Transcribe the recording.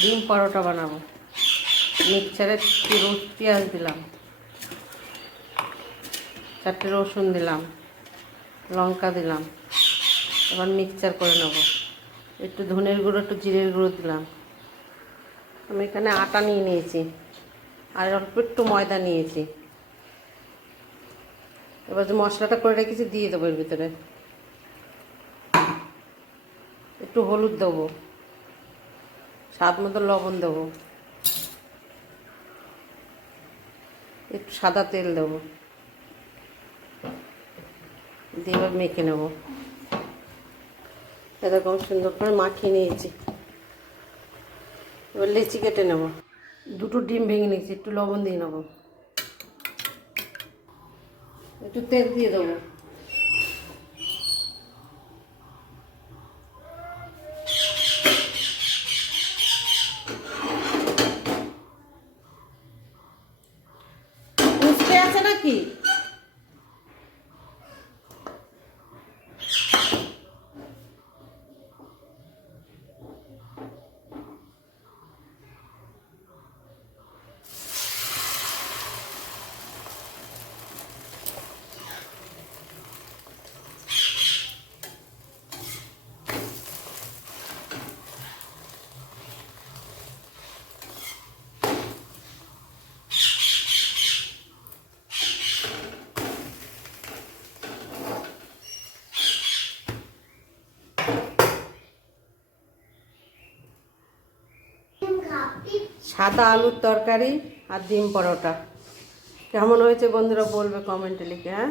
ডিম পরোটা বানাবো। মিক্সচারে পেঁয়াজ দিলাম, 4টে রসুন দিলাম, লঙ্কা দিলাম। এবার মিক্সচার করে নেব। একটু ধনের গুঁড়ো, একটু জিরের গুঁড়ো দিলাম। আমি এখানে আটা নিয়ে নিয়েছি আর অল্প একটু ময়দা নিয়েছি। এবার যে মশলাটা করে রেখেছি দিয়ে দেবো এর ভিতরে। একটু হলুদ দেবো, স্বাদ মতো লবণ দেবো, একটু সাদা তেল দেবো, দিয়ে এবার মেখে নেব। এরকম সুন্দর করে মাখিয়ে নিয়েছি। এবার লেচি কেটে নেব। 2টো ডিম ভেঙে নিয়েছি, একটু লবণ দিয়ে নেব, একটু তেল দিয়ে দেবো। উস্তে আছে নাকি? সাদা আলুর তরকারি আর ডিম পরোটা। কেমন হয়েছে বন্ধুরা বলবে কমেন্টে লিখে। হ্যাঁ।